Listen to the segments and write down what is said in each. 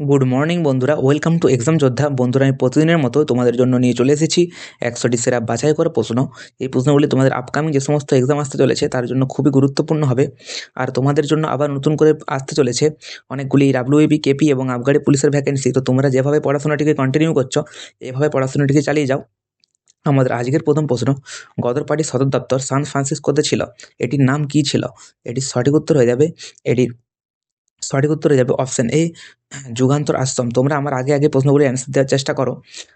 Good morning বন্ধুরা। Welcome to exam যোদ্ধা বন্ধুরা, আমি প্রতিদিনের মতো তোমাদের জন্য নিয়ে চলে এসেছি একশোটি সেরা বাছাই করা প্রশ্ন। এই প্রশ্নগুলি তোমাদের আপকামিং যে সমস্ত এক্সাম আসতে চলেছে, তার জন্য খুবই গুরুত্বপূর্ণ হবে। আর তোমাদের জন্য আবার নতুন করে আসতে চলেছে অনেকগুলি ডাব্লিউএবি কেপি এবং আবগারি পুলিশের ভ্যাকেন্সি তো তোমরা যেভাবে পড়াশোনাটিকে কন্টিনিউ করছ, এভাবে পড়াশোনাটিকে চালিয়ে যাও। আমাদের আজকের প্রথম প্রশ্ন গদর পার্টির সদর দপ্তর সান ফ্রান্সিসকোতে ছিল। এটির নাম কী ছিল? এটির সঠিক উত্তর হয়ে যাবে, এটির সঠিক উত্তর যাবে অপশন এ যুগান্তর আশ্রম। তোমরা আমার আগে আগে প্রশ্নগুলি অ্যান্সার দেওয়ার চেষ্টা করো।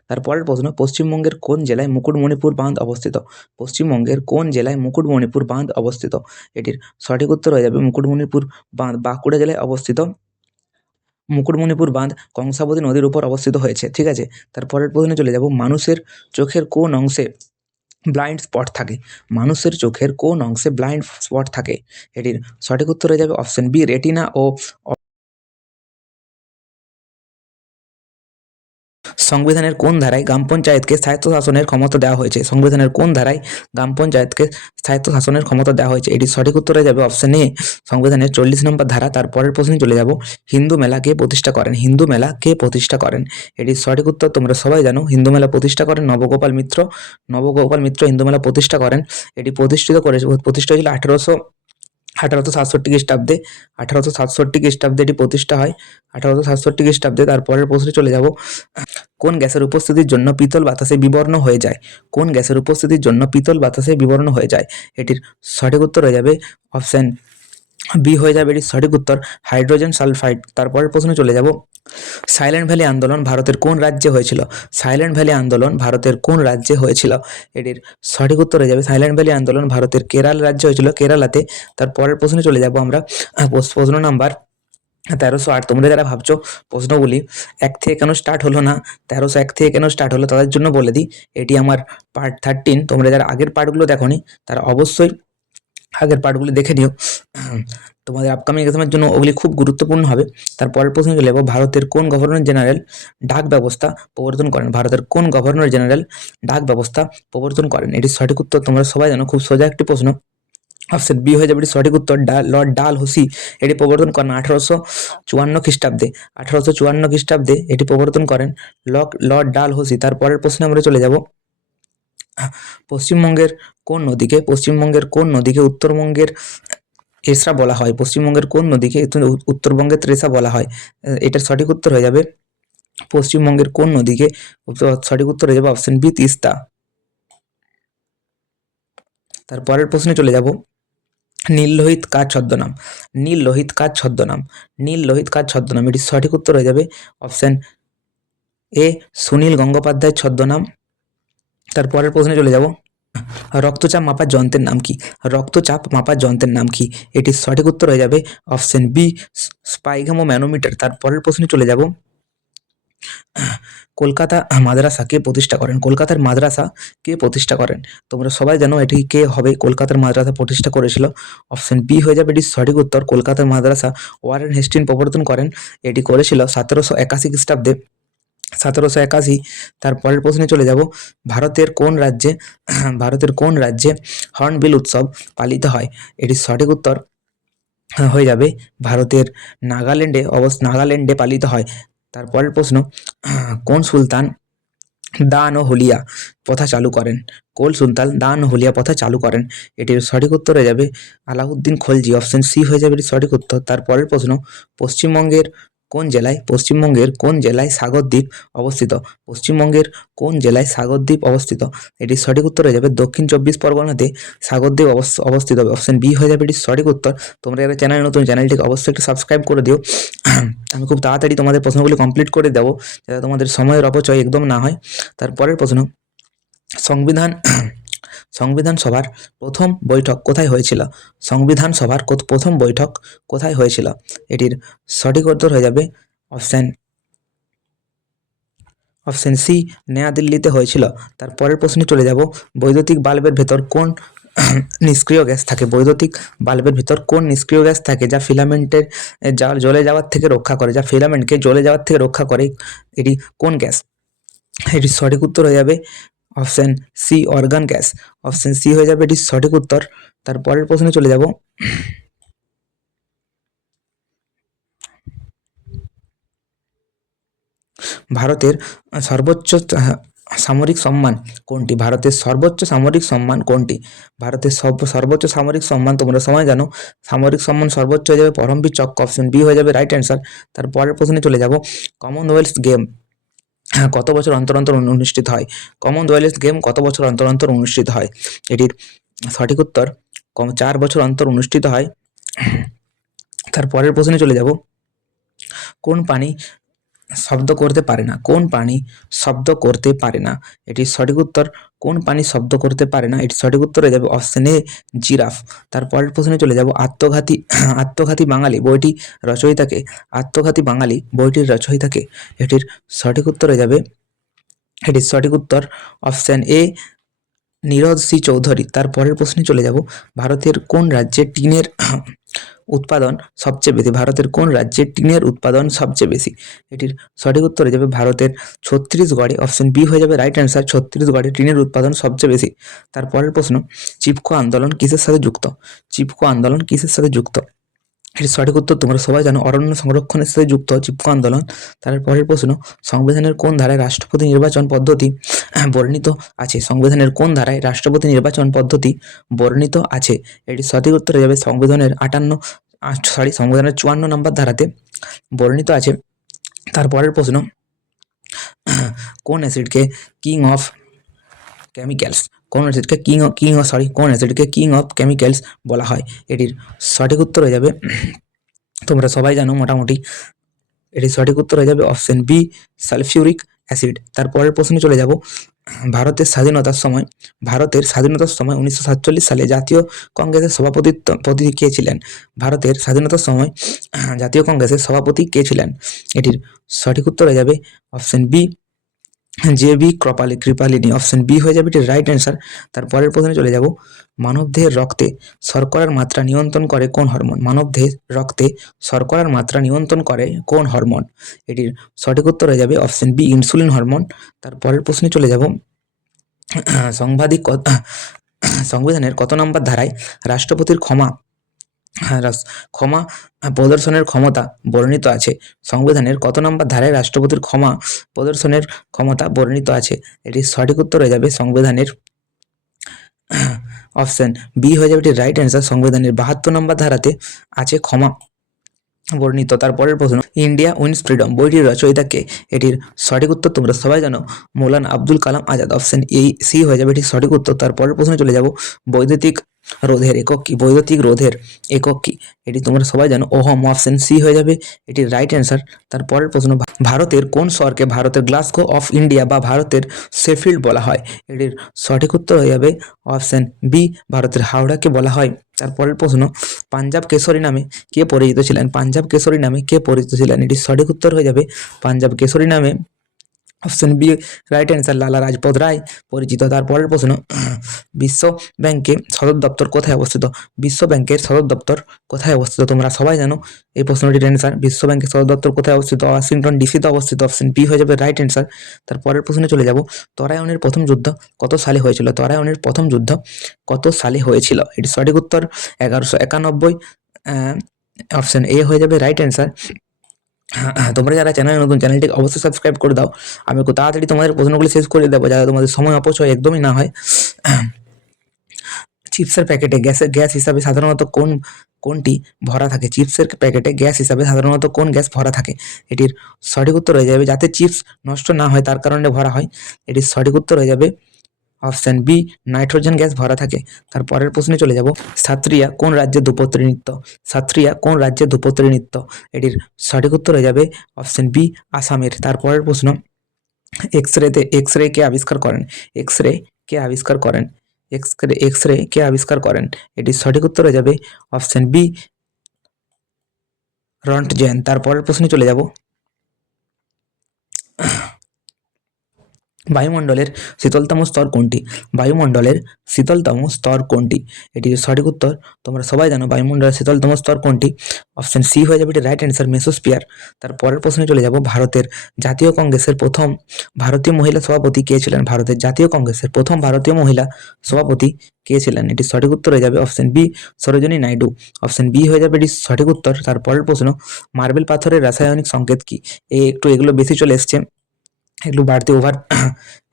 তারপরের প্রশ্ন, পশ্চিমবঙ্গের কোন জেলায় মুকুটমণিপুর বাঁধ অবস্থিত? পশ্চিমবঙ্গের কোন জেলায় মুকুটমণিপুর বাঁধ অবস্থিত? এটির সঠিক উত্তর হয়ে যাবে মুকুটমণিপুর বাঁধ। বাঁকুড়া জেলায় অবস্থিত মুকুটমণিপুর বাঁধ কংসাবতী নদীর উপর অবস্থিত হয়েছে, ঠিক আছে? তারপরের প্রশ্নে চলে যাব, মানুষের চোখের কোন অংশে ব্লাইন্ড স্পট থাকে। মানুষের চোখের কোন অংশে ব্লাইন্ড স্পট থাকে। এটির সঠিক উত্তর হয়ে যাবে অপশন বি রেটিনা ও সংবিধানের কোন ধারায় গ্রাম পঞ্চায়েতকে স্বায়ত্তশাসনের ক্ষমতা দেওয়া হয়েছে? সংবিধানের কোন ধারায় গ্রাম পঞ্চায়েতকে স্বায়ত্তশাসনের ক্ষমতা দেওয়া হয়েছে? এটি সঠিক উত্তরে যাবে অপশন এ। সংবিধানের চল্লিশ নম্বর ধারা, তার পরের প্রশ্নে চলে যাব। হিন্দু মেলা কে প্রতিষ্ঠা করেন? হিন্দু মেলা কে প্রতিষ্ঠা করেন? এটির সঠিক উত্তর তোমরা সবাই জানো। হিন্দু মেলা প্রতিষ্ঠা করেন নবগোপাল মিত্র। নবগোপাল মিত্র হিন্দু মেলা প্রতিষ্ঠা করেন। এটি প্রতিষ্ঠিত করে প্রতিষ্ঠা হয়েছিল আঠেরোশো আঠারোশো সাতষট্টি খ্রিস্টাব্দে, আঠারোশো সাতষট্টি খ্রিস্টাব্দে এটি প্রতিষ্ঠা হয়। আঠারোশো সাতষট্টি খ্রিস্টাব্দে তারপরের প্রশ্নে চলে যাব। কোন গ্যাসের উপস্থিতির জন্য পিতল বাতাসে বিবর্ণ হয়ে যায়? কোন গ্যাসের উপস্থিতির জন্য পিতল বাতাসে বিবর্ণ হয়ে যায়? এটির সঠিক উত্তর হয়ে যাবে অপশান বি হয়ে যাবে এটির সঠিক উত্তর, হাইড্রোজেন সালফাইড। তারপরের প্রশ্নে চলে যাব। সাইলেন্ট ভ্যালি আন্দোলন ভারতের কোন রাজ্যে হয়েছিল? সাইলেন্ট ভ্যালি আন্দোলন ভারতের কোন রাজ্যে হয়েছিল? এটির সঠিক উত্তর হয়ে যাবে। সাইলেন্ট ভ্যালি আন্দোলন ভারতের কেরাল রাজ্যে হয়েছিল, কেরালাতে। তারপরের প্রশ্নে চলে যাব আমরা। প্রশ্ন নাম্বার তেরোশো আট। তোমরা যারা ভাবছ প্রশ্নগুলি এক থেকে কেন স্টার্ট হলো না, তেরোশো এক থেকে কেন স্টার্ট হলো তাদের জন্য বলে দিই। এটি আমার পার্ট থার্টিন তোমরা যারা আগের পার্টগুলো দেখোনি, তারা অবশ্যই আগের পার্টগুলি দেখে নিও। তোমাদের আপকামিং এক্সামের জন্য ওগুলি খুব গুরুত্বপূর্ণ হবে। তারপরের প্রশ্ন চলে যাব, ভারতের কোন গভর্নর জেনারেল ডাক ব্যবস্থা প্রবর্তন করেন? ভারতের কোন গভর্নর জেনারেল ডাক ব্যবস্থা প্রবর্তন করেন? এটি সঠিক উত্তর তোমরা সবাই জানো, খুব সোজা একটি প্রশ্ন। অপশন বি হয়ে যাবে এটি সঠিক উত্তর, ডা, লর্ড ডাল হোসি। এটি প্রবর্তন করেন আঠারোশো চুয়ান্ন খ্রিস্টাব্দে। আঠারোশো চুয়ান্ন খ্রিস্টাব্দে এটি প্রবর্তন করেন লক, লর্ড ডাল হুসি। তারপরের প্রশ্নে আমরা চলে যাব। পশ্চিমবঙ্গের কোন নদীকে, পশ্চিমবঙ্গের কোন নদীকে উত্তরবঙ্গের এসরা বলা হয়? পশ্চিমবঙ্গের কোন নদীকে উত্তরবঙ্গের ত্রেসা বলা হয়? এটার সঠিক উত্তর হয়ে যাবে পশ্চিমবঙ্গের কোন নদীকে সঠিক উত্তর হয়ে যাবে অপশন বি তিস্তা। তারপরের প্রশ্নে চলে যাব। নীল লোহিত কার ছদ্মনাম? নীল লোহিত কার ছদ্মনাম? নীল লোহিত কার ছদ্মনাম? এটির সঠিক উত্তর হয়ে যাবে অপশন এ সুনীল গঙ্গোপাধ্যায়ের ছদ্মনাম। তারপরের প্রশ্নে চলে যাব। রক্তচাপ মাপার যন্ত্রের নাম কি? রক্তচাপ মাপার যন্ত্রের নাম কি? এটির সঠিক উত্তর হয়ে যাবে অপশন বি স্পাইগামো ম্যানোমিটার তারপরের প্রশ্নে চলে যাব। কলকাতা মাদ্রাসা কে প্রতিষ্ঠা করেন। কলকাতার মাদ্রাসা কে প্রতিষ্ঠা করেন? তোমরা সবাই জানো এটি কে হবে, কলকাতার মাদ্রাসা প্রতিষ্ঠা করেছিল। অপশন বি হয়ে যাবে, এটির সঠিক উত্তর। কলকাতার মাদ্রাসা ওয়ারেন হেস্টিন প্রবর্তন করেন। এটি করেছিল সতেরোশো একাশি খ্রিস্টাব্দে। সতেরোশো একাশি তারপরের প্রশ্নে চলে যাব। ভারতের কোন রাজ্যে, ভারতের কোন রাজ্যে হর্নবিল উৎসব পালিত হয়? এটির সঠিক উত্তর হয়ে যাবে ভারতের নাগাল্যান্ডে, অবশ্য নাগাল্যান্ডে পালিত হয়। তারপরের প্রশ্ন, কোন সুলতান দান ও হলিয়া প্রথা চালু করেন? কোল সুলতান দান ও হলিয়া প্রথা চালু করেন? এটির সঠিক উত্তর হয়ে যাবে আলাউদ্দিন খলজি। অপশন সি হয়ে যাবে এটির সঠিক উত্তর। তারপরের প্রশ্ন, পশ্চিমবঙ্গের কোন জেলায় পশ্চিমবঙ্গের কোন জেলায় সাগরদ্বীপ অবস্থিত? পশ্চিমবঙ্গের কোন জেলায় সাগরদ্বীপ অবস্থিত? এটির সঠিক উত্তর হয়ে যাবে দক্ষিণ চব্বিশ পরগনাতে সাগরদ্বীপ অবস- অবস্থিত হবে। অপশন বি হয়ে যাবে এটির সঠিক উত্তর। তোমরা যারা চ্যানেল নতুন চ্যানেলটিকে অবশ্যই একটু সাবস্ক্রাইব করে দিও। আমি খুব তাড়াতাড়ি তোমাদের প্রশ্নগুলি কমপ্লিট করে দেবো, যাতে তোমাদের সময়ের অপচয় একদম না হয়। তারপরের প্রশ্ন, সংবিধান সংবিধান সভার প্রথম বৈঠক কোথায় হয়েছিল? সংবিধান সভার প্রথম বৈঠক কোথায় হয়েছিল? এটির সঠিক উত্তর হয়ে যাবে অপশান অপশান সি, নয়াদিল্লিতে হয়েছিল। তারপরের প্রশ্নে চলে যাব, বৈদ্যুতিক বাল্বের ভেতর কোন নিষ্ক্রিয় গ্যাস থাকে? বৈদ্যুতিক বাল্বের ভিতর কোন নিষ্ক্রিয় গ্যাস থাকে যা ফিলামেন্টের যা জ্বলে যাওয়ার থেকে রক্ষা করে, যা ফিলামেন্টকে জ্বলে যাওয়ার থেকে রক্ষা করে এটি কোন গ্যাস? এটির সঠিক উত্তর হয়ে যাবে option C, organ gas. Option C হয়ে যাবে এটি সঠিক উত্তর। তারপরের প্রশ্নে চলে যাব। ভারতের সর্বোচ্চ সামরিক সম্মান কোনটি? ভারতের সর্বোচ্চ সামরিক সম্মান কোনটি? ভারতের সর্ব- সর্বোচ্চ সামরিক সম্মান তোমরা সময় জানো। সামরিক সম্মান সর্বোচ্চ হয়ে যাবে পরমবীর চক্র। অপশন বি হয়ে যাবে রাইট অ্যান্সার। তার পরের প্রশ্নে চলে যাব। কমনওয়েলথ গেম কত বছর অন্তর অন্তর অনুষ্ঠিত হয়? কমনওয়েলথ গেম কত বছর অন্তর অন্তর অনুষ্ঠিত হয়? এটির সঠিক উত্তর, কম চার বছর অন্তর অনুষ্ঠিত হয়। তার পরের প্রশ্নে চলে যাব। কোন প্রাণী শব্দ করতে পারে না। কোন প্রাণী শব্দ করতে পারে না? এটির সঠিক উত্তর, কোন প্রাণী শব্দ করতে পারে না? এটির সঠিক উত্তর যাবে অপশন এ জিরাফ। তার পরের প্রশ্নে চলে যাব, আত্মঘাতী আত্মঘাতী বাঙালি বইটি রচয়িতাকে, আত্মঘাতী বাঙালি বইটির রচয়িতাকে। এটির সঠিক উত্তর যাবে, এটির সঠিক উত্তর option A Neeraj C Chaudhuri. তার পরের প্রশ্নে চলে যাব, ভারতের কোন রাজ্যে টিনের উৎপাদন সবচেয়ে বেশি, ভারতের কোন রাজ্যে টিনের উৎপাদন সবচেয়ে বেশি? এটির সঠিক উত্তর যাবে ভারতের ছত্তিশগড়ে অপশন বি হয়ে যাবে রাইট অ্যান্সার ছত্তিশগড়ে টিনের উৎপাদন সবচেয়ে বেশি। তারপরের প্রশ্ন, চিপকো আন্দোলন কিসের সাথে যুক্ত? চিপকো আন্দোলন কিসের সাথে যুক্ত? এর সঠিক উত্তর, তোমরা সবাই জানো, অরণ্য সংরক্ষণের সাথে যুক্ত চিপকো আন্দোলন। তার পরের প্রশ্ন, সংবিধানের কোন ধারায় রাষ্ট্রপতি নির্বাচন পদ্ধতি বর্ণিত আছে? সংবিধানের কোন ধারায় রাষ্ট্রপতি নির্বাচন পদ্ধতি বর্ণিত আছে? এটি সঠিক উত্তর যাবে সংবিধানের আটান্ন সরি সংবিধানের চুয়ান্ন নম্বর ধারাতে বর্ণিত আছে। তারপরের প্রশ্ন, কোন অ্যাসিডকে কিং অফ কেমিক্যালস কোন অ্যাসিডকে king of king of sorry কোন অ্যাসিডকে কিং অফ কেমিক্যালস বলা হয়। এটির সঠিক উত্তর হয়ে যাবে, তোমরা সবাই জানো মোটামুটি। এটির সঠিক উত্তর হয়ে যাবে অপশন বি সালফিউরিক অ্যাসিড তারপরের প্রশ্নে চলে যাব, ভারতের স্বাধীনতার সময়। ভারতের স্বাধীনতার সময় উনিশশো সাতচল্লিশ সালে জাতীয় কংগ্রেসের সভাপতিত্ব পতি কে ছিলেন? ভারতের স্বাধীনতার সময় জাতীয় কংগ্রেসের সভাপতি কে ছিলেন? এটির সঠিক উত্তর হয়ে যাবে option B J B, Kripali Kripalani option B হয়ে যাবে এটির রাইট অ্যান্সার তারপরের প্রশ্নে চলে যাব। মানবদেহের রক্তে শর্করার মাত্রা নিয়ন্ত্রণ করে কোন হরমোন? মানবদেহের রক্তে শর্করার মাত্রা নিয়ন্ত্রণ করে কোন হরমোন? এটির সঠিক উত্তর হয়ে যাবে অপশন বি ইনসুলিন হরমোন তারপরের প্রশ্নে চলে যাব। সাংবাদিক সংবিধানের কত নম্বর ধারায় রাষ্ট্রপতির ক্ষমা ক্ষমা প্রদর্শনের ক্ষমতা বর্ণিত আছে। সংবিধানের কত নম্বর ধারায় রাষ্ট্রপতির ক্ষমা, প্রদর্শনের ক্ষমতা বর্ণিত আছে? এটির সঠিক উত্তর হয়ে যাবে সংবিধানের অপশন বি হয়ে যাবে এটির রাইট অ্যান্সার সংবিধানের বাহাত্তর নম্বর ধারাতে আছে ক্ষমা বর্ণিত। তারপরের প্রশ্ন, ইন্ডিয়া উইন্স ফ্রিডম বইটির রচয়িতাকে? এটির সঠিক উত্তর তোমরা সবাই জানো, মৌলানা আব্দুল কালাম আজাদ। অপশন এই সি হয়ে যাবে এটির সঠিক উত্তর। তারপরের প্রশ্নে চলে যাব বৈদ্যুতিক রোধের একক কি বৈদ্যুতিক রোধের একক কি এটি তোমরা সবাই জানো, ওহম অপশন সি হয়ে যাবে। এটির রাইট অ্যান্সার তারপরের প্রশ্ন, ভারতের কোন শহরকে ভারতের গ্লাসগো অফ ইন্ডিয়া বা ভারতের শেফিল্ড বলা হয়? এটির সঠিক উত্তর হয়ে যাবে অপশন বি, ভারতের হাওড়াকে বলা হয়। তারপরের প্রশ্ন, পাঞ্জাব কেশরী নামে কে পরিচিত ছিলেন? পাঞ্জাব কেশরী নামে কে পরিচিত ছিলেন? এটির সঠিক উত্তর হয়ে যাবে পাঞ্জাব কেশরী নামে অপশন বি রাইট অ্যান্সার লালা রাজপথ রায়, পরিচিত তারপরের প্রশ্ন, বিশ্ব ব্যাংকে সদর দপ্তর কোথায় অবস্থিত? বিশ্ব ব্যাংকের সদর দপ্তর কোথায় অবস্থিত? তোমরা সবাই জানো এই প্রশ্নটির অ্যান্সার বিশ্ব ব্যাংকের সদর দপ্তর কোথায় অবস্থিত? ওয়াশিংটন ডিসিতে অবস্থিত। অপশন বি হয়ে যাবে রাইট অ্যান্সার তারপরের প্রশ্নে চলে যাব। তরায়নের প্রথম যুদ্ধ কত সালে হয়েছিল? তরায়নের প্রথম যুদ্ধ কত সালে হয়েছিল? এটি সঠিক উত্তর, এগারোশো একানব্বই অপশন এ হয়ে যাবে রাইট অ্যান্সার তোমরা যারা চ্যানেলে নতুন চ্যানেলটিকে অবশ্যই সাবস্ক্রাইব করে দাও। আমি খুব তাড়াতাড়ি তোমাদের প্রশ্নগুলি শেষ করে দেবো, যাতে তোমাদের সময় অপচয় একদমই না হয়। চিপসের প্যাকেটে গ্যাসের গ্যাস হিসাবে সাধারণত কোন, কোনটি ভরা থাকে? চিপসের প্যাকেটে গ্যাস হিসাবে সাধারণত কোন গ্যাস ভরা থাকে? এটির সঠিক উত্তর হয়ে যাবে, যাতে চিপস নষ্ট না হয়, তার কারণে ভরা হয়। এটির সঠিক উত্তর হয়ে যাবে অপশন বি, নাইট্রোজেন গ্যাস ভরা থাকে। তার পরের প্রশ্নে চলে যাব, সাত্রিয়া কোন রাজ্যে ধ্রুপত্রী নৃত্য? সাত্রিয়া কোন রাজ্যে ধ্রুপত্রী নৃত্য? এটির সঠিক উত্তর হয়ে যাবে অপশন বি, আসামের। তারপরের প্রশ্ন এক্স রেতে এক্স রে কে আবিষ্কার করেন? এক্স রে কে আবিষ্কার করেন? এক্স রে এক্স রে কে আবিষ্কার করেন? এটির সঠিক উত্তর হয়ে যাবে অপশন বি, রন্টজেন। তারপরের প্রশ্নে চলে যাব বায়ুমণ্ডলের শীতলতম স্তর কোনটি? বায়ুমণ্ডলের শীতলতম স্তর কোনটি? এটির সঠিক উত্তর। তোমরা সবাই জানো বায়ুমণ্ডলের শীতলতম স্তর কোনটি? অপশন সি হয়ে যাবে এটি রাইট অ্যান্সার মেসোস্পিয়ার তার পরের প্রশ্নে চলে যাব ভারতের জাতীয় কংগ্রেসের প্রথম ভারতীয় মহিলা সভাপতি কে ছিলেন? ভারতের জাতীয় কংগ্রেসের প্রথম ভারতীয় মহিলা সভাপতি কে ছিলেন? এটির সঠিক উত্তর হয়ে যাবে option B, Sarojini Naidu. Option B হয়ে যাবে এটির সঠিক উত্তর। তার পরের প্রশ্ন, মার্বেল পাথরের রাসায়নিক সংকেত কি? এই একটু এগুলো বেশি চলে এসছে। এগুলো বাড়তি ওভার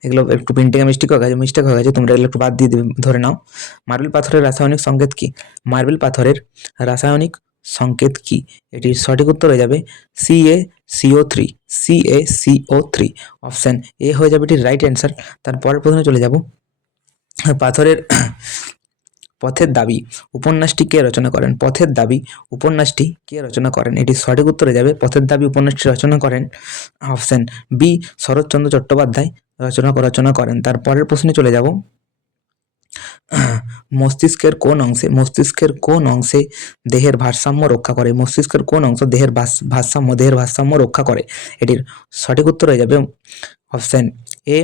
এগুলো একটু প্রিন্টিংয়ে মিস্টেক হয়ে গেছে মিস্টেক হয়ে গেছে, তোমরা এগুলো একটু বাদ দিয়ে দেবে, ধরে নাও। মার্বেল পাথরের রাসায়নিক সংকেত কি? মার্বেল পাথরের রাসায়নিক সংকেত কি? এটির সঠিক উত্তর হয়ে যাবে C A CO three C A CO three option A হয়ে যাবে এটির রাইট অ্যান্সার তারপরের প্রশ্নে চলে যাব। পাথরের পথের দাবি উপন্যাসটি কে রচনা করেন? পথের দাবি উপন্যাসটি কে রচনা করেন? এটি সঠিক উত্তরে যাবে। পথের দাবি উপন্যাসটি রচনা করেন অপশান বি শরৎচন্দ্র চট্টোপাধ্যায় রচনা রচনা করেন। তারপরের প্রশ্নে চলে যাব। মস্তিষ্কের কোন অংশে, মস্তিষ্কের কোন অংশে দেহের ভারসাম্য রক্ষা করে? মস্তিষ্কের কোন অংশ দেহের ভারসাম্য দেহের ভারসাম্য রক্ষা করে? এটির সঠিক উত্তর হয়ে যাবে অপশান এ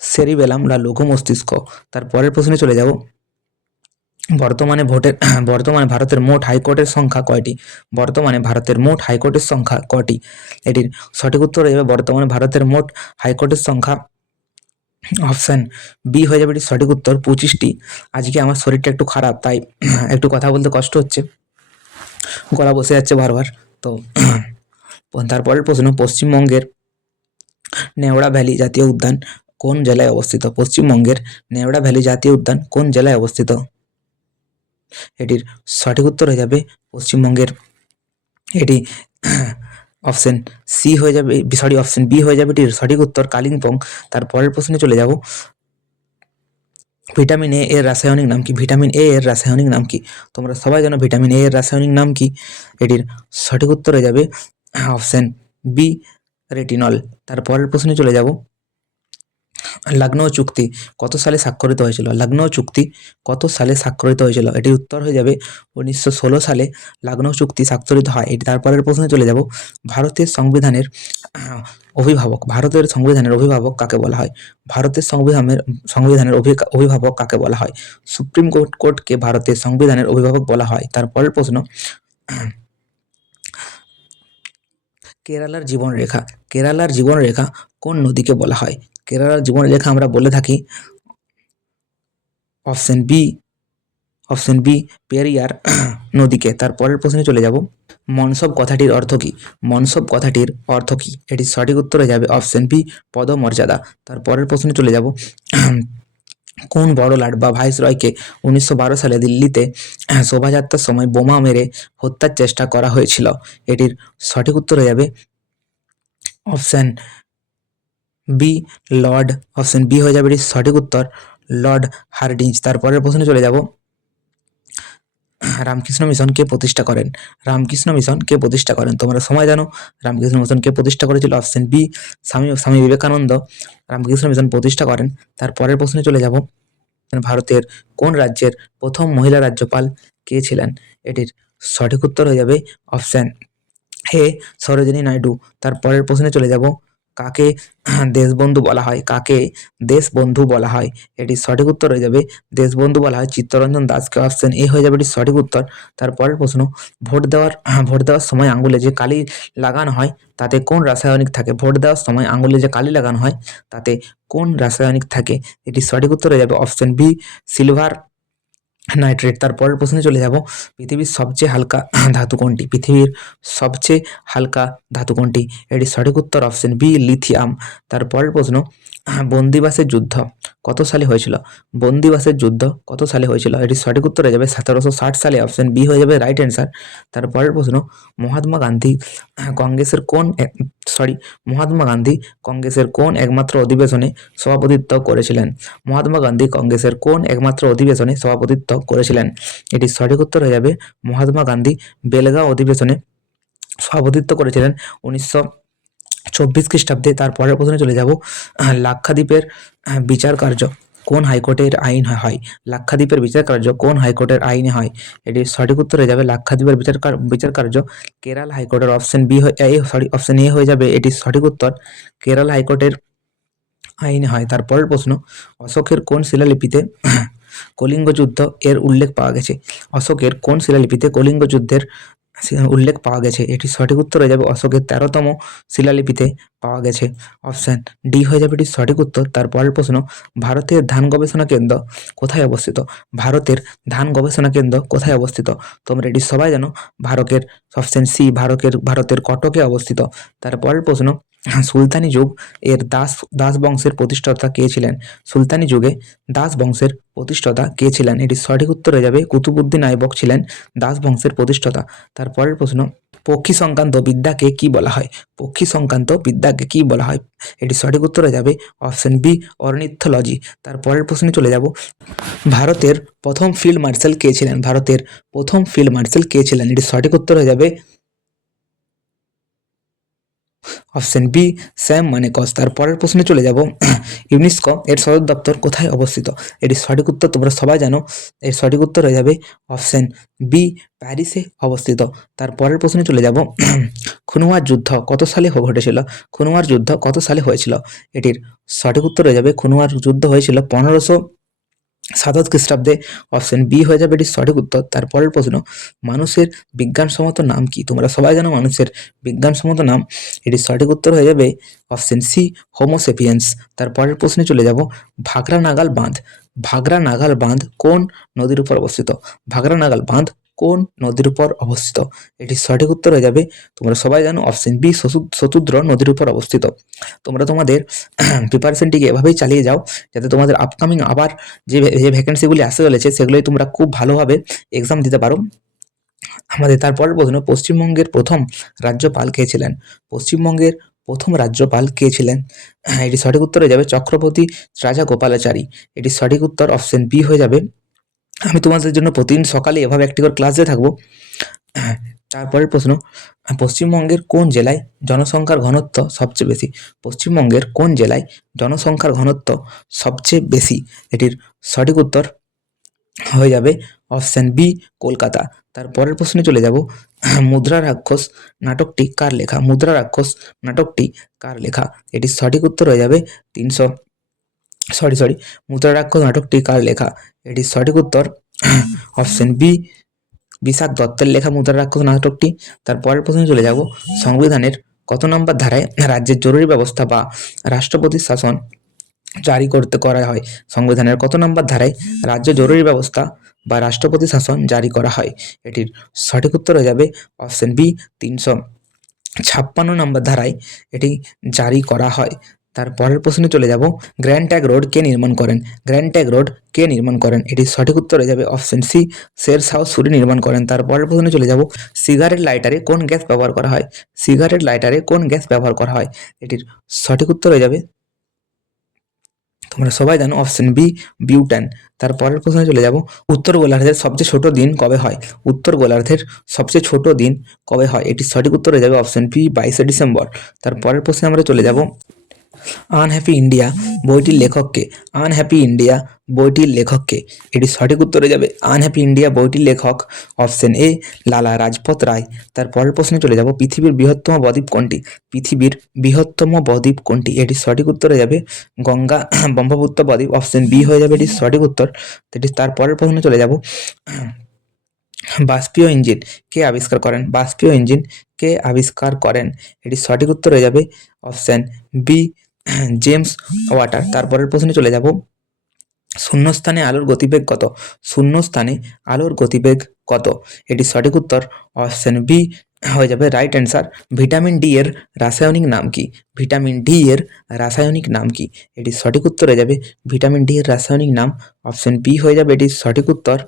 সেরিবেলাম বা লঘু মস্তিষ্ক তার পরের প্রশ্নে চলে যাব। বর্তমানে ভোটের, বর্তমানে ভারতের মোট হাইকোর্টের সংখ্যা কয়টি? বর্তমানে ভারতের মোট হাইকোর্টের সংখ্যা কয়টি? এটির সঠিক উত্তর হয়ে যাবে, বর্তমানে ভারতের মোট হাইকোর্টের সংখ্যা অপশান বি হয়ে যাবে, এটির সঠিক উত্তর পঁচিশটি। আজকে আমার শরীরটা একটু খারাপ, তাই একটু কথা বলতে কষ্ট হচ্ছে। গলা বসে যাচ্ছে বারবার, তো তারপরের প্রশ্ন, পশ্চিমবঙ্গের নেওড়া ভ্যালি জাতীয় উদ্যান কোন জেলায় অবস্থিত? পশ্চিমবঙ্গের নেওড়া ভ্যালি জাতীয় উদ্যান কোন জেলায় অবস্থিত? এটির সঠিক উত্তর হয়ে যাবে পশ্চিমবঙ্গের। এটি অপশন সি হয়ে যাবে সরি অপশন বি হয়ে যাবে, এটির সঠিক উত্তর কালিম্পং। তার পরের প্রশ্নে চলে যাব। ভিটামিন এ এর রাসায়নিক নাম কি? ভিটামিন এ এর রাসায়নিক নাম কি? তোমরা সবাই জানো ভিটামিন এ এর রাসায়নিক নাম কি? এটির সঠিক উত্তর হয়ে যাবে অপশন বি রেটিনল তার পরের প্রশ্নে চলে যাব। লখনৌ চুক্তি। কত সালে স্বাক্ষরিত হয়েছিল? লখনৌ চুক্তি। কত সালে স্বাক্ষরিত হয়েছিল? এটির উত্তর হয়ে যাবে উনিশশো ষোলো সালে লখনৌ চুক্তি স্বাক্ষরিত হয়। এটি তারপরের প্রশ্নে চলে যাব। ভারতের সংবিধানের অভিভাবক, ভারতের সংবিধানের অভিভাবক কাকে বলা হয়? ভারতের সংবিধানের সংবিধানের অভি- অভিভাবক কাকে বলা হয়? সুপ্রিম কোর্ট, কোর্টকে ভারতের সংবিধানের অভিভাবক বলা হয়। তারপরের প্রশ্ন, কেরালার জীবনরেখা। কেরালার জীবনরেখা কোন নদীকে বলা হয়? কেরালার জীবনরেখা আমরা বলে থাকি। Option B option B, Periyar নদীকে। তার পরের প্রশ্নে চলে যাব। মনসব কথাটির অর্থ কী? মনসব কথাটির অর্থ কী? এটির সঠিক উত্তরে যাবে অপশন বি, পদমর্যাদা। তার পরের প্রশ্নে চলে যাব। কোন বড় লাট বা ভাইসরয়কে উনিশশো বারো সালে দিল্লিতে শোভাযাত্রার সময় বোমা মেরে হত্যার চেষ্টা করা হয়েছিল? এটির সঠিক উত্তর যাবে option B, lord option B হয়ে যাবে এটির সঠিক উত্তর, লর্ড হার্ডিঞ্জ। তারপরের প্রশ্নে চলে যাব। রামকৃষ্ণ মিশন কে প্রতিষ্ঠা করেন? রামকৃষ্ণ মিশন কে প্রতিষ্ঠা করেন? তোমরা সময় জানো, রামকৃষ্ণ মিশন কে প্রতিষ্ঠা করেছিল অপশন বি, স্বামী স্বামী বিবেকানন্দ। রামকৃষ্ণ মিশন প্রতিষ্ঠা করেন। তারপরের প্রশ্নে চলে যাব। ভারতের কোন রাজ্যের প্রথম মহিলা রাজ্যপাল কে ছিলেন? এটির সঠিক উত্তর হয়ে যাবে অপশান হে সরোজিনী নাইডু। তারপরের প্রশ্নে চলে যাব। কাকে দেশবন্ধু বলা হয়, কাকে দেশবন্ধু বলা হয়, এটির সঠিক উত্তর হয়ে যাবে দেশবন্ধু বলা হয় চিত্তরঞ্জন দাসকে। অপশন এ হয়ে যাবে এটি সঠিক উত্তর। তারপরের প্রশ্ন, ভোট দেওয়ার ভোট দেওয়ার সময় আঙুলে যে কালি লাগানো হয়, তাতে কোন রাসায়নিক থাকে? ভোট দেওয়ার সময় আঙুলে যে কালি লাগানো হয়, তাতে কোন রাসায়নিক থাকে? এটির সঠিক উত্তর হয়ে যাবে অপশন বি সিলভার নাইট্রেট তারপরের প্রশ্নে চলে যাব। পৃথিবীর সবচেয়ে হালকা ধাতু কোনটি? পৃথিবীর সবচেয়ে হালকা ধাতু কোনটি? এটির সঠিক উত্তর অপশন বি লিথিয়াম তারপরের প্রশ্ন, বন্দিবাসের যুদ্ধ কত সালে হয়েছিল? বন্দিবাসের যুদ্ধ কত সালে হয়েছিল? এটির সঠিক উত্তর হয়ে যাবে সতেরোশো ষাট সালে অপশন বি হয়ে যাবে রাইট অ্যান্সার তারপরের প্রশ্ন, মহাত্মা গান্ধী কংগ্রেসের কোন সরি মহাত্মা গান্ধী কংগ্রেসের কোন একমাত্র অধিবেশনে সভাপতিত্ব করেছিলেন? মহাত্মা গান্ধী কংগ্রেসের কোন একমাত্র অধিবেশনে সভাপতিত্ব করেছিলেন। এটির সঠিক উত্তর হয়ে যাবে। মহাত্মা গান্ধী বেলগাঁও অধিবেশনে সভাপতিত্ব করেছিলেন উনিশশো চব্বিশ খ্রিস্টাব্দে। তারপরের প্রশ্নে চলে যাব। লাক্ষাদ্বীপের বিচার কার্য কোন হাইকোর্টের আইন হয়? লাক্ষাদ্বীপের বিচার কার্য কোন হাইকোর্টের আইনে হয়? এটির সঠিক উত্তর হয়ে যাবে। লাক্ষাদ্বীপের বিচার বিচার কার্য কেরাল হাইকোর্টের option B A sorry, option A হয়ে যাবে। এটির সঠিক উত্তর কেরাল হাইকোর্টের আইনে হয়। তারপরের প্রশ্ন, অশোকের কোন শিলালিপিতে কলিঙ্গ যুদ্ধ এর উল্লেখ পাওয়া গেছে। অশোকের কোন শিলালিপিতে কলিঙ্গ যুদ্ধের উল্লেখ পাওয়া গেছে? এটি সঠিক উত্তর হয়ে যাবে অশোকের তেরোতম শিলালিপিতে পাওয়া গেছে। অপশান ডি হয়ে যাবে এটির সঠিক উত্তর। তারপরের প্রশ্ন, ভারতের ধান গবেষণা কেন্দ্র কোথায় অবস্থিত? ভারতের ধান গবেষণা কেন্দ্র কোথায় অবস্থিত? তোমরা এটি সবাই জানো, ভারতের, অপশান সি, ভারতের ভারতের কটকে অবস্থিত। তারপরের প্রশ্ন সুলতানি যুগ এর দাস দাস বংশের প্রতিষ্ঠাতা কে ছিলেন? সুলতানি যুগে দাস বংশের প্রতিষ্ঠাতা কে ছিলেন? এটির সঠিক উত্তর হয়ে যাবে। কুতুবুদ্দিন আইবক ছিলেন দাস বংশের প্রতিষ্ঠাতা। তারপরের প্রশ্ন, পক্ষী সংক্রান্ত বিদ্যাকে কি বলা হয়? পক্ষী সংক্রান্ত বিদ্যাকে কি বলা হয়? এটি সঠিক উত্তর হয়ে যাবে অপশন বি অর্নিথোলজি তারপরের প্রশ্নে চলে যাব। ভারতের প্রথম ফিল্ড মার্শাল কে ছিলেন? ভারতের প্রথম ফিল্ড মার্শাল কে ছিলেন? এটি সঠিক উত্তর হয়ে যাবে অপশন বি স্যাম মানেকস তার পরের প্রশ্নে চলে যাব। ইউনেস্কো এর সদর দপ্তর কোথায় অবস্থিত? এটি সঠিক উত্তর তোমরা সবাই জানো, এর সঠিক উত্তর হয়ে যাবে অপশন বি প্যারিসে অবস্থিত। তার পরের প্রশ্নে চলে যাব। খুনুয়ার যুদ্ধ কত সালে ঘটেছিল? খুনুয়ার যুদ্ধ কত সালে হয়েছিল? এটির সঠিক উত্তর হয়ে যাবে, খুনুয়ার যুদ্ধ হয়েছিল পনেরোশো সাতাশ খ্রিস্টাব্দে অপশন বি হয়ে যাবে এটি সঠিক উত্তর। তারপরের প্রশ্ন, মানুষের বিজ্ঞানসম্মত নাম কি? তোমরা সবাই জানো মানুষের বিজ্ঞানসম্মত নাম। এটি সঠিক উত্তর হয়ে যাবে অপশন সি হোমোসেপিয়েন্স তারপরের প্রশ্নে চলে যাব, ভাগরা নাগাল বাঁধ। ভাগরা নাগাল বাঁধ কোন নদীর উপর অবস্থিত? ভাগরা নাগাল বাঁধ কোন নদীর উপর অবস্থিত? এটির সঠিক উত্তর হয়ে যাবে, তোমরা সবাই জানো অপশন বি শতুদ্র নদীর উপর অবস্থিত। তোমরা তোমাদের প্রিপারেশনটিকে এভাবেই চালিয়ে যাও, যাতে তোমাদের আপকামিং আবার যে যে ভ্যাকেন্সিগুলি আসতে চলেছে, সেগুলোই তোমরা খুব ভালোভাবে এক্সাম দিতে পারো। আমাদের তারপরের প্রশ্ন, পশ্চিমবঙ্গের প্রথম রাজ্যপাল কে ছিলেন? পশ্চিমবঙ্গের প্রথম রাজ্যপাল কে ছিলেন? এটি সঠিক উত্তর হয়ে যাবে চক্রবর্তী রাজা গোপালাচারী এটি সঠিক উত্তর অপশন বি হয়ে যাবে। আমি তোমাদের জন্য প্রতিদিন সকালে এভাবে একটি করে ক্লাস দিয়ে থাকব। তারপরের প্রশ্ন, পশ্চিমবঙ্গের কোন জেলায় জনসংখ্যার ঘনত্ব সবচেয়ে বেশি? পশ্চিমবঙ্গের কোন জেলায় জনসংখ্যার ঘনত্ব সবচেয়ে বেশি? এটির সঠিক উত্তর হয়ে যাবে অপশন বি কলকাতা। তার পরের প্রশ্নে চলে যাব। মুদ্রা রাক্ষস নাটকটি কার লেখা? মুদ্রা রাক্ষস নাটকটি কার লেখা? এটির সঠিক উত্তর হয়ে যাবে তিনশো সরি সরি রাক্ষস নাটকটি কার লেখা? এটির সঠিক উত্তর অপশন বি বিশাখ দত্তের লেখা রাক্ষস নাটকটি। তার পরের প্রশ্নে চলে যাব। সংবিধানের কত নম্বর ধারায় রাজ্যের জরুরি ব্যবস্থা বা রাষ্ট্রপতির শাসন জারি করতে করা হয়? সংবিধানের কত নম্বর ধারায় রাজ্য জরুরি ব্যবস্থা বা রাষ্ট্রপতি শাসন জারি করা হয়? এটির সঠিক উত্তর হয়ে যাবে অপশন বি তিনশো ছাপ্পান্ন নম্বর ধারায় এটি জারি করা হয়। তার পরের প্রশ্নে চলে যাব। গ্র্যান্ড ট্যাগ রোড কে নির্মাণ করেন? গ্র্যান্ড ট্যাগ রোড কে নির্মাণ করেন? এটির সঠিক উত্তর হয়ে যাবে অপশন সি শের শাহ সুরি নির্মাণ করেন। তার পরের প্রশ্নে চলে যাব। সিগারেট লাইটারে কোন গ্যাস ব্যবহার করা হয়? সিগারেট লাইটারে কোন গ্যাস ব্যবহার করা হয়? এটির সঠিক উত্তর হয়ে যাবে। তোমরা সবাই জানো অপশন বি, বিউটান। তার পরের প্রশ্নে চলে যাব। উত্তর গোলার্ধের সবচেয়ে ছোট দিন কবে হয়? উত্তর গোলার্ধের সবচেয়ে ছোট দিন কবে হয়? এটির সঠিক উত্তর হয়ে যাবে অপশন বি বাইশে ডিসেম্বর। তার পরের প্রশ্নে আমরা চলে যাব। আনহ্যাপি ইন্ডিয়া বইটির লেখককে, আনহ্যাপি ইন্ডিয়া বইটির লেখককে। এটি সঠিক উত্তরে যাবে। আনহ্যাপি ইন্ডিয়া বইটির লেখক অপশন এ, লালা রাজপথ রায়। তার পরের প্রশ্নে চলে যাব, পৃথিবীর বৃহত্তম বদ্বীপ কোনটি? পৃথিবীর বৃহত্তম বদ্বীপ কোনটি? এটি সঠিক উত্তরে যাবে, গঙ্গা, ব্রহ্মপুত্র বদ্বীপ। অপশন বি হয়ে যাবে, এটি সঠিক উত্তর। এটি তার পরের প্রশ্নে চলে যাব। বাষ্পীয় ইঞ্জিন কে আবিষ্কার করেন? বাষ্পীয় ইঞ্জিন কে আবিষ্কার করেন? এটি সঠিক উত্তর হয়ে যাবে, অপশন বি জেমস ওয়াটার তারপরের প্রশ্নে চলে যাব। শূন্যস্থানে আলোর গতিবেগ কত? শূন্যস্থানে আলোর গতিবেগ কত? এটি সঠিক উত্তর অপশন বি হয়ে যাবে রাইট অ্যান্সার ভিটামিন ডি এর রাসায়নিক নাম কি? ভিটামিন ডি এর রাসায়নিক নাম কি? এটি সঠিক উত্তর হয়ে যাবে ভিটামিন ডি এর রাসায়নিক নাম অপশন বি হয়ে যাবে, এটি সঠিক উত্তর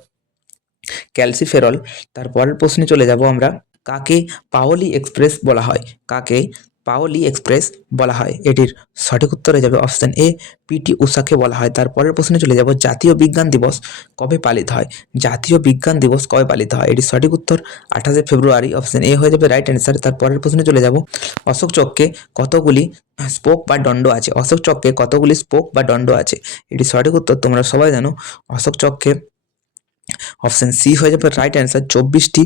ক্যালসিফেরল। তারপরের প্রশ্নে চলে যাব আমরা, কাকে পাওলি এক্সপ্রেস বলা হয়? কাকে পাওলি এক্সপ্রেস বলা হয়। এটির সঠিক উত্তর যাবে অপশন এ পিটি উষাকে বলা হয়। তারপরের প্রশ্নে চলে যাব, জাতীয় বিজ্ঞান দিবস কবে পালিত হয়? জাতীয় বিজ্ঞান দিবস কবে পালিত হয়? এটির সঠিক উত্তর আঠাশে ফেব্রুয়ারি, অপশন এ হয়ে যাবে রাইট অ্যান্সার তারপরের প্রশ্নে চলে যাব, অশোক চক্রে কতগুলি স্পোক বা দণ্ড আছে? অশোক চক্রে কতগুলি স্পোক বা দণ্ড আছে? এটি সঠিক উত্তর তোমরা সবাই জানো, অশোক চক্রে অপশন সি হয়ে যাবে রাইট অ্যান্সার চব্বিশটি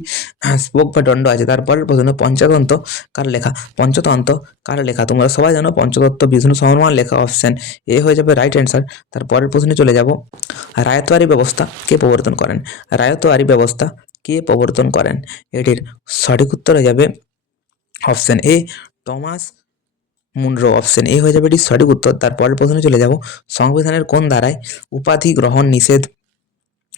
স্পোক বা দণ্ড আছে। তারপরের প্রশ্ন, পঞ্চতন্ত্র কার লেখা? পঞ্চতন্ত্র কার লেখা? তোমরা সবাই জানো পঞ্চতত্ত্ব, বিষ্ণু সবরমার লেখা অপশন এ হয়ে যাবে রাইট অ্যান্সার তারপরের প্রশ্নে চলে যাব। রায়তোয়ারি ব্যবস্থা কে প্রবর্তন করেন? রায়তোয়ারি ব্যবস্থা কে প্রবর্তন করেন? এটির সঠিক উত্তর হয়ে যাবে option A Thomas Munro. Option A হয়ে যাবে এটির সঠিক উত্তর। তারপরের প্রশ্নে চলে যাব। সংবিধানের কোন ধারায় উপাধি গ্রহণ নিষেধ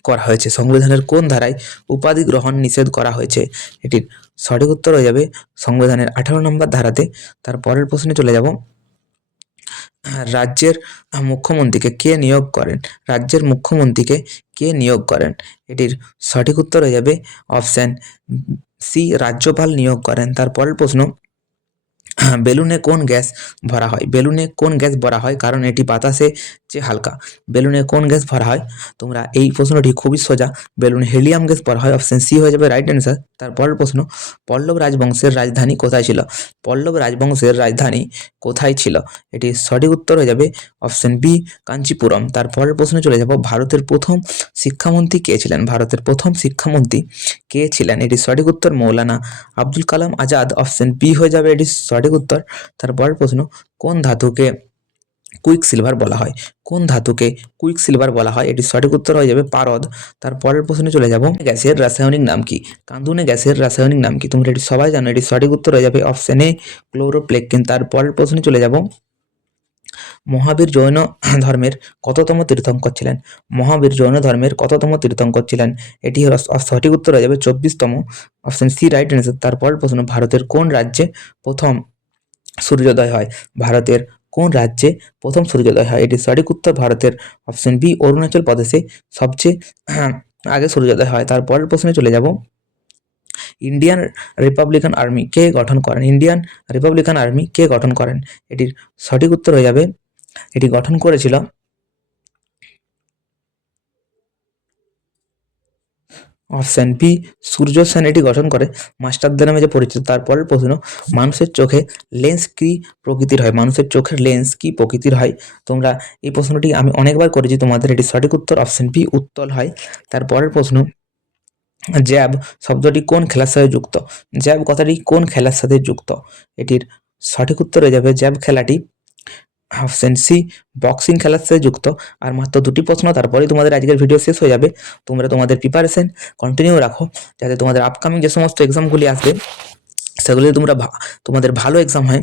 করা হয়েছে। সংবিধানের কোন ধারায় উপাধি গ্রহণ নিষেধ করা হয়েছে? এটির সঠিক উত্তর হয়ে যাবে সংবিধানের আঠারো নম্বর ধারাতে। তার পরের প্রশ্নে চলে যাব। রাজ্যের মুখ্যমন্ত্রীকে কে নিয়োগ করেন? রাজ্যের মুখ্যমন্ত্রীকে কে নিয়োগ করেন? এটির সঠিক উত্তর হয়ে যাবে অপশান সি, রাজ্যপাল নিয়োগ করেন। তার পরের প্রশ্ন, বেলুনে কোন গ্যাস ভরা হয়? বেলুনে কোন গ্যাস ভরা হয়? কারণ এটি বাতাসে চেয়ে হালকা। বেলুনে কোন গ্যাস ভরা হয়? তোমরা এই প্রশ্নটি খুবই সোজা। বেলুনে হেলিয়াম গ্যাস ভরা হয়, অপশান সি হয়ে যাবে রাইট অ্যান্সার তারপরের প্রশ্ন, পল্লব রাজবংশের রাজধানী কোথায় ছিল? পল্লব রাজবংশের রাজধানী কোথায় ছিল? এটি সঠিক উত্তর হয়ে যাবে অপশান বি, কাঞ্চিপুরম। তারপরের প্রশ্নে চলে যাব, ভারতের প্রথম শিক্ষামন্ত্রী কে ছিলেন? ভারতের প্রথম শিক্ষামন্ত্রী কে ছিলেন? এটি সঠিক উত্তর মৌলানা আব্দুল কালাম আজাদ। অপশান বি হয়ে যাবে এটি সঠিক উত্তর। তারপরের প্রশ্ন, কোন ধাতুকে কুইক সিলভার বলা হয়। কোন ধাতুকে কুইক সিলভার বলা হয়? এটি সঠিক উত্তর হয়ে যাবে পারদ। তারপরের প্রশ্নে চলে যাব, গ্যাসের রাসায়নিক নাম কি? কান্দুনে গ্যাসের রাসায়নিক নাম কি? তোমরা এটি সবাই জানো এটি সঠিক উত্তর হয়ে যাবে অপশান ক্লোরোপ্লেকিন তারপরের প্রশ্নে চলে যাব, মহাবীর জৈন ধর্মের কততম তীর্থঙ্কর ছিলেন? মহাবীর জৈন ধর্মের কততম তীর্থঙ্কর ছিলেন? এটি সঠিক উত্তর হয়ে যাবে চব্বিশতম। অপশন সি রাইট অ্যান্সার তারপর প্রশ্ন, ভারতের কোন রাজ্যে প্রথম সূর্যোদয় হয়? ভারতের কোন রাজ্যে প্রথম সূর্যোদয় হয়? এটি সঠিক উত্তর ভারতের অপশন বি, অরুণাচল প্রদেশে সবচেয়ে আগে সূর্যোদয় হয়। তারপরের প্রশ্নে চলে যাব। ইন্ডিয়ান রিপাবলিকান আর্মি কে গঠন করেন? ইন্ডিয়ান রিপাবলিকান আর্মি কে গঠন করেন? এটির সঠিক উত্তর হয়ে যাবে। এটি গঠন করেছিল অপশান বি সূর্য সেন এটি গঠন করে মাস্টারদের নামে যে পরিচিত। তারপরের প্রশ্ন, মানুষের চোখে লেন্স কি প্রকৃতির হয়? মানুষের চোখের লেন্স কি প্রকৃতির হয়? তোমরা এই প্রশ্নটি আমি অনেকবার করেছি, তোমাদের এটি সঠিক উত্তর অপশান বি উত্তল হয়। তারপরের প্রশ্ন, জ্যাব শব্দটি কোন খেলার সাথে যুক্ত? জ্যাব কথাটি কোন খেলার সাথে যুক্ত? এটির সঠিক উত্তর হয়ে যাবে, জ্যাব খেলাটি অপশন সি বক্সিং খেলার সাথে যুক্ত। আর মাত্র দুটি প্রশ্ন, তারপরেই তোমাদের আজকের ভিডিও শেষ হয়ে যাবে। তোমরা তোমাদের প্রিপারেশন কন্টিনিউ রাখো, যাতে তোমাদের আপকামিং যে সমস্ত এক্সামগুলি আসবে, সেগুলি তোমরা তোমাদের ভালো এক্সাম হয়।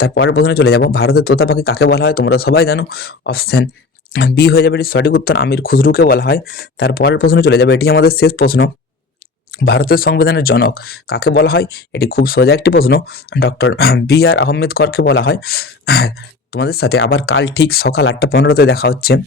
তারপরের প্রশ্নে চলে যাব। ভারতের তোতা পাখি কাকে বলা হয়? তোমরা সবাই জানো। অপশন বি হয়ে যাবে এটি সঠিক উত্তর আমির খুসরুকে বলা হয়। তারপরের প্রশ্নে চলে যাবে। এটি আমাদের শেষ প্রশ্ন। ভারতের সংবিধানের জনক কাকে বলা হয়? এটি খুব সোজা একটি প্রশ্ন। ডক্টর বি আর আহমেদ করকে বলা হয়। তোমাদের সাথে আবার কাল ঠিক সকাল আটটা পনেরোতে দেখা হচ্ছে।